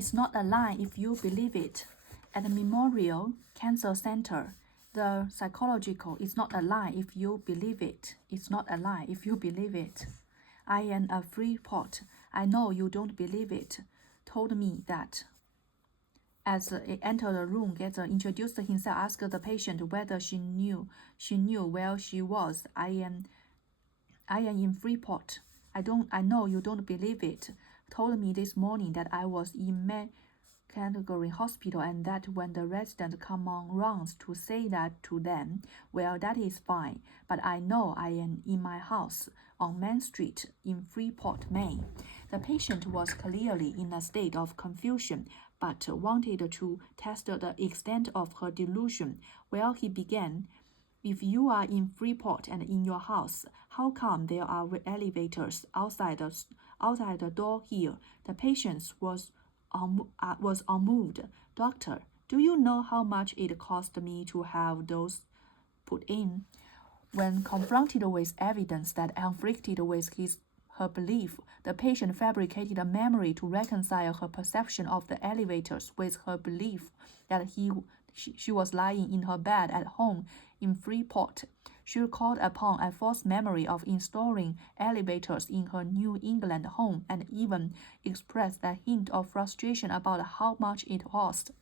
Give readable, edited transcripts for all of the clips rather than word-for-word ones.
It's not a lie if you believe it. At the Memorial Cancer Center, the psychological is not a lie if you believe it. It's not a lie if you believe it. I am a free pot. I know you don't believe it. Told me that. As he entered the room, Getzer introduced himself, asked the patient whether she knew where she was. I am in Freeport. I know you don't believe it. Told me this morning that I was in category hospital and that when the residents come on rounds to say that to them, well, that is fine. But I know I am in my house on Main Street in Freeport, Maine. The patient was clearly in a state of confusion, but wanted to test the extent of her delusion. Well, he began. If you are in Freeport and in your house, how come there are elevators outside the door here? The patient was unmoved. Doctor, do you know how much it cost me to have those put in? When confronted with evidence that conflicted with her belief, the patient fabricated a memory to reconcile her perception of the elevators with her belief that she was lying in her bed at home in Freeport. She recalled upon a false memory of installing elevators in her New England home and even expressed a hint of frustration about how much it cost.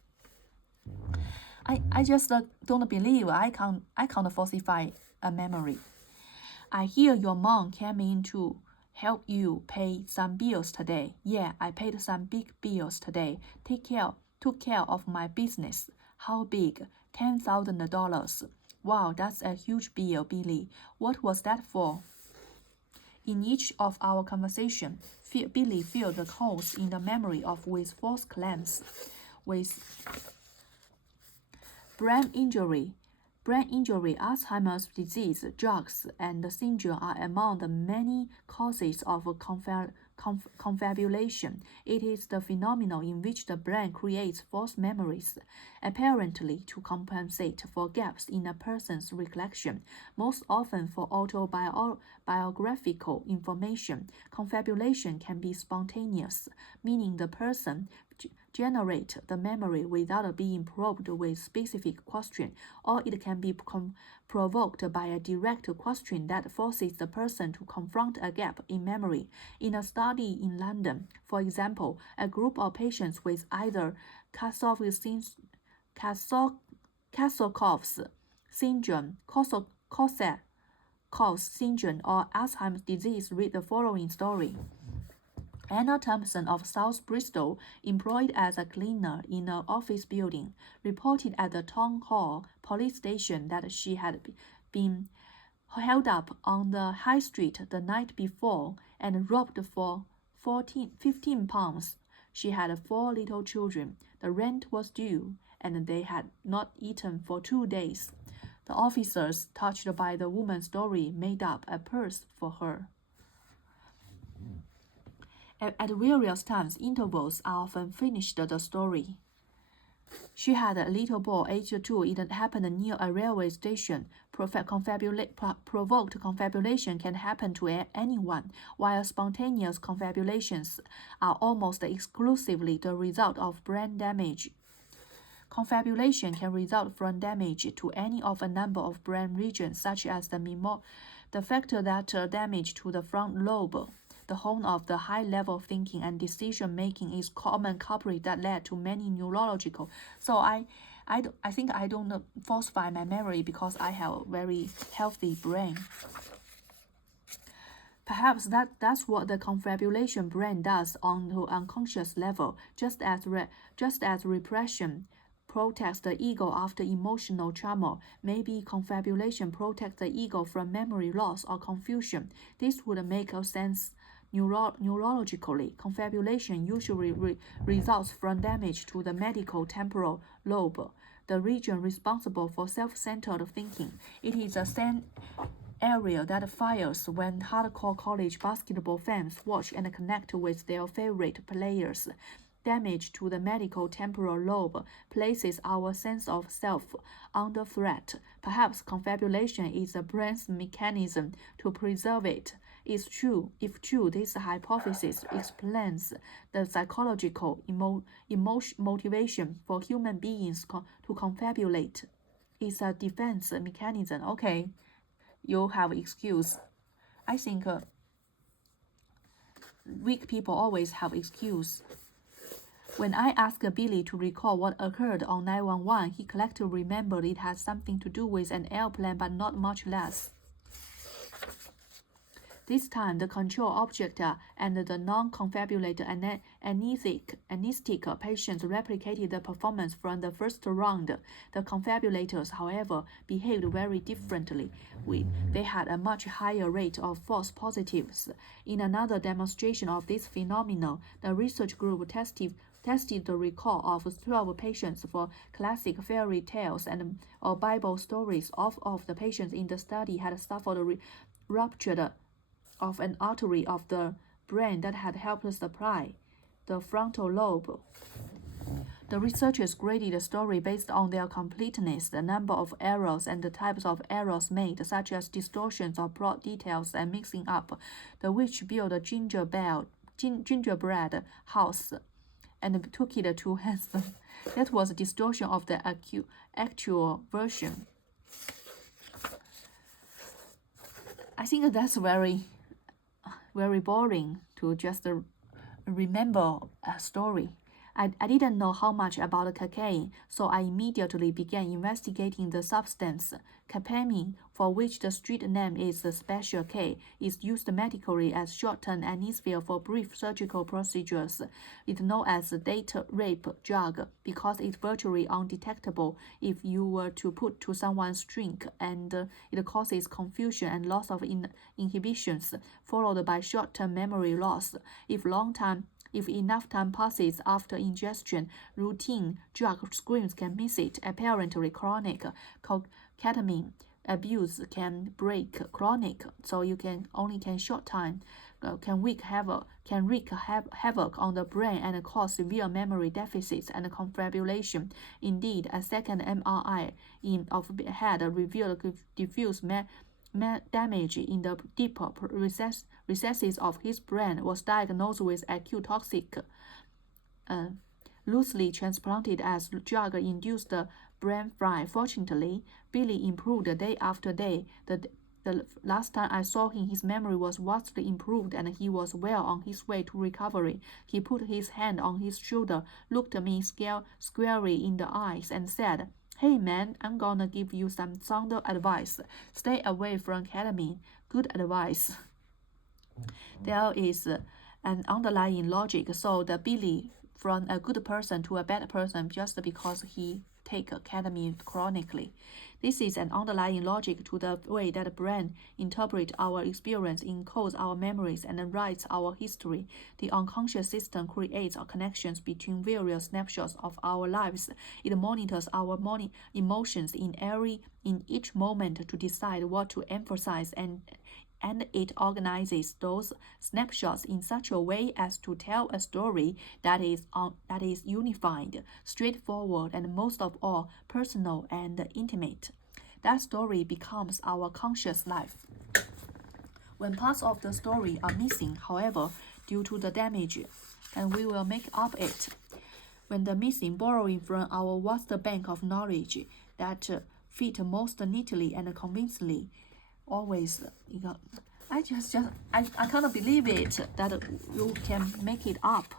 I just don't believe I can't falsify a memory. I hear your mom came in to help you pay some bills today. Yeah, I paid some big bills today. Took care of my business. How big? $10,000. Wow, that's a huge bill, Billy. What was that for? In each of our conversations, Billy filled the holes in the memory with false claims, with brain injury, Alzheimer's disease, drugs, and syndrome are among the many causes of confabulation. It is the phenomenon in which the brain creates false memories, apparently to compensate for gaps in a person's recollection, most often for autobiographical information. Confabulation can be spontaneous, meaning the person generate the memory without being probed with specific question, or it can be provoked by a direct question that forces the person to confront a gap in memory. In a study in London, for example, a group of patients with either Korsakoff's syndrome, or Alzheimer's disease read the following story. Anna Thompson of South Bristol, employed as a cleaner in an office building, reported at the town hall police station that she had been held up on the high street the night before and robbed for 15 pounds. She had 4 little children. The rent was due, and they had not eaten for 2 days. The officers, touched by the woman's story, made up a purse for her. At various times intervals, I often finished the story. She had a little boy, aged 2. It happened near a railway station. Provoked confabulation can happen to anyone, while spontaneous confabulations are almost exclusively the result of brain damage. Confabulation can result from damage to any of a number of brain regions, such as the factor that damage to the front lobe, the home of the high-level thinking and decision-making, is common culprit that led to many neurological. So I think I don't falsify my memory because I have a very healthy brain. Perhaps that's what the confabulation brain does on the unconscious level, just as repression protects the ego after emotional trauma. Maybe confabulation protects the ego from memory loss or confusion. This would make sense neurologically. Confabulation usually results from damage to the medial temporal lobe, the region responsible for self-centered thinking. It is the same area that fires when hardcore college basketball fans watch and connect with their favorite players. Damage to the medial temporal lobe places our sense of self under threat. Perhaps confabulation is the brain's mechanism to preserve it. is true. If true, this hypothesis explains the psychological motivation for human beings to confabulate. It's a defense mechanism. Okay, you have excuse. I think weak people always have excuse. When I asked Billy to recall what occurred on 911, he collectively remembered it had something to do with an airplane, but not much less. This time, the control object and the non-confabulated anesthetic patients replicated the performance from the first round. The confabulators, however, behaved very differently. They had a much higher rate of false positives. In another demonstration of this phenomenon, the research group tested the recall of 12 patients for classic fairy tales or Bible stories. All of the patients in the study had suffered rupture of an artery of the brain that had helped supply the frontal lobe. The researchers graded the story based on their completeness, the number of errors, and the types of errors made, such as distortions of plot details and mixing up. The witch built a gingerbread house and took it to Hanson. That was a distortion of the actual version. I think that's very boring to just remember a story. I didn't know how much about cocaine, so I immediately began investigating the substance. Ketamine, for which the street name is Special K, is used medically as short-term anesthesia for brief surgical procedures. It's known as a date rape drug because it's virtually undetectable if you were to put to someone's drink, and it causes confusion and loss of inhibitions, followed by short-term memory loss. If enough time passes after ingestion, routine drug screens can miss it. Apparently, chronic ketamine abuse can break chronic, so you can short time can wreak havoc on the brain and cause severe memory deficits and confabulation. Indeed, a second MRI of the head revealed diffuse damage in the deeper recesses of his brain. Was diagnosed with acute toxic loosely transplanted as drug-induced brain fry. Fortunately, Billy improved day after day. The last time I saw him, his memory was vastly improved and he was well on his way to recovery. He put his hand on his shoulder, looked me squarely in the eyes, and said, "Hey man, I'm gonna give you some sound advice. Stay away from ketamine. Good advice." There is an underlying logic. So the Billy from a good person to a bad person just because he take ketamine chronically. This is an underlying logic to the way that the brain interprets our experience, encodes our memories, and writes our history. The unconscious system creates connections between various snapshots of our lives. It monitors our emotions in each moment to decide what to emphasize, and it organizes those snapshots in such a way as to tell a story that is unified, straightforward, and most of all, personal and intimate. That story becomes our conscious life. When parts of the story are missing, however, due to the damage, and we will make up it. When the missing, borrowing from our vast bank of knowledge that fit most neatly and convincingly, always, I can't believe it that you can make it up.